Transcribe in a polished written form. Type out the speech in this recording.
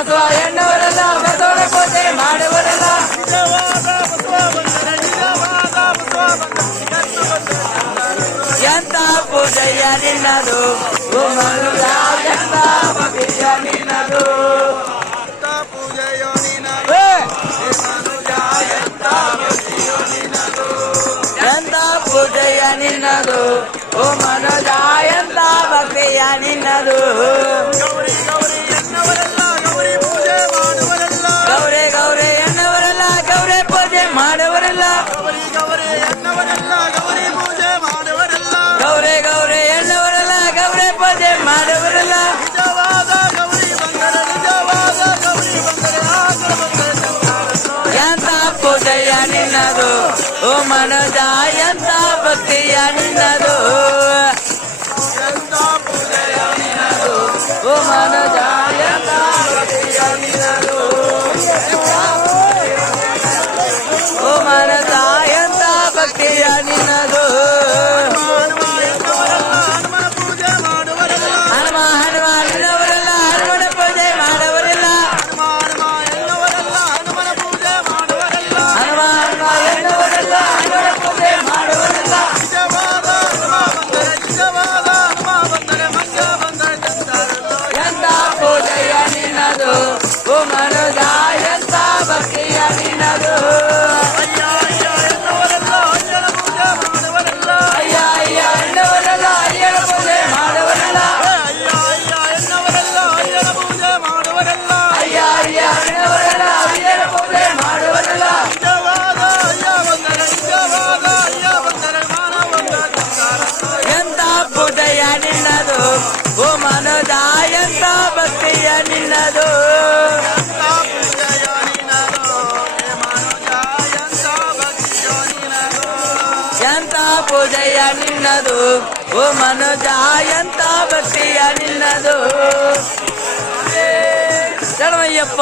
ಬಸವ ಎನ್ನವರಲ್ಲ ಬಸವನ ಪೂಜೆ ಮಾಡುವರಲ್ಲ ಎಂತ ಪೂಜೆಯ ನಿನ್ನದು ಓ ಮನುಜ ಎಂತ ಭಕ್ತಿಯ ನಿನ್ನದು ಎಂತ ಪೂಜೆಯ ನಿನ್ನದು ಓ ಮನುಜ ಎಂತ ಭಕ್ತಿಯ ನಿನ್ನದು ಗೌರಿ ಗೌರಿ ಎನ್ನವರಲ್ಲ ಗೌರಿ ಪೂಜೆ ಮಾಡುವರಲ್ಲ ಗೌರಿ ಗೌರಿ ಎನ್ನವರಲ್ಲ ಗೌರಿ ಪೂಜೆ ಮಾಡುವರಲ್ಲ ಎಂತ ಪೂಜೆಯ ನಿನ್ನದು ಓ ಮನುಜ ಎಂತ ಭಕ್ತಿಯ ನಿನ್ನದು ಓ ಮನುಜ ಎಂತ ಭಕ್ತಿಯ ನಿನ್ನದು ಓ ಮನುಜ ಎಂತ ಭಕ್ತಿಯ ನಿನ್ನದು ಓ ಮನುಜ ಎಂತ ಭಕ್ತಿಯ ನಿನ್ನದು ಅಯ್ಯ ಅಯ್ಯ ಎನ್ನವರಲ್ಲ ಅಯ್ಯನ ಪೂಜೆ ಮಾಡುವರಲ್ಲ ಅಯ್ಯ ಅಯ್ಯ ಎನ್ನವರಲ್ಲ ಅಯ್ಯನ ಪೂಜೆ ಮಾಡುವರಲ್ಲ ಅಯ್ಯ ಅಯ್ಯ ಎನ್ನವರಲ್ಲ ಅಯ್ಯನ ಪೂಜೆ ಮಾಡುವರಲ್ಲ ಅಯ್ಯ ಅಯ್ಯ ಎನ್ನವರಲ್ಲ ಅಯ್ಯನ ಪೂಜೆ ಮಾಡುವರಲ್ಲ ನಿಜವಾದ ಅಯ್ಯ ಬಂದರೆ ಮಾನವಂತ ಎಂತ ಪೂಜೆಯ ನಿನ್ನದು ಓ ಮನುಜ ಎಂತ ಭಕ್ತಿಯ ನಿನ್ನದು ಎಂತ ಪೂಜೆಯ ನಿನ್ನದು ಓ ಮನುಜ ಎಂತ ಭಕ್ತಿಯ ನಿನ್ನದು ಶರಣಯ್ಯಪ್ಪ.